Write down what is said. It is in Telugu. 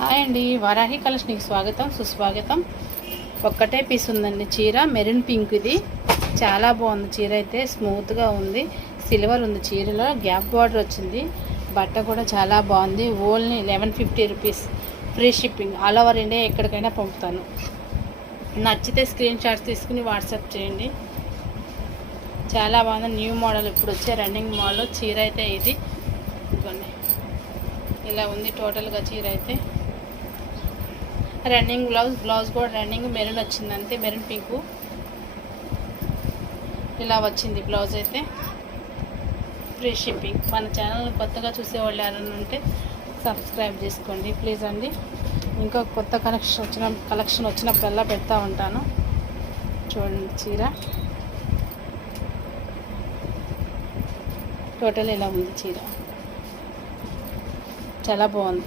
హాయ్ అండి, వారాహి కలెక్షన్కి స్వాగతం సుస్వాగతం. ఒక్కటే పీస్ ఉందండి చీర, మెరూన్ పింక్. ఇది చాలా బాగుంది చీర, అయితే స్మూత్గా ఉంది. సిల్వర్ ఉంది చీరలో, గ్యాప్ బార్డర్ వచ్చింది. బట్ట కూడా చాలా బాగుంది. Only 1150 rupees, free shipping. All over India ఎక్కడికైనా పంపుతాను. నచ్చితే స్క్రీన్ షాట్స్ తీసుకుని వాట్సాప్ చేయండి. చాలా బాగుంది, న్యూ మోడల్, ఇప్పుడు వచ్చే రన్నింగ్ మోడల్ చీర అయితే ఇది. ఇదిగోండి, ఇలా ఉంది టోటల్గా చీర అయితే. రన్నింగ్ బ్లౌజ్ కూడా రన్నింగ్ మెరూన్ వచ్చింది, అంతే మెరూన్ పింక్ ఇలా వచ్చింది బ్లౌజ్ అయితే. Free shipping. మన ఛానల్ కొత్తగా చూసేవాళ్ళు ఎవరైనా ఉంటే సబ్స్క్రైబ్ చేసుకోండి ప్లీజ్ అండి. ఇంకా కొత్త కలెక్షన్ వచ్చినప్పుడల్లా పెడతా ఉంటాను. చూడండి చీర టోటల్ ఇలా ఉంది చీర, చాలా బాగుంది.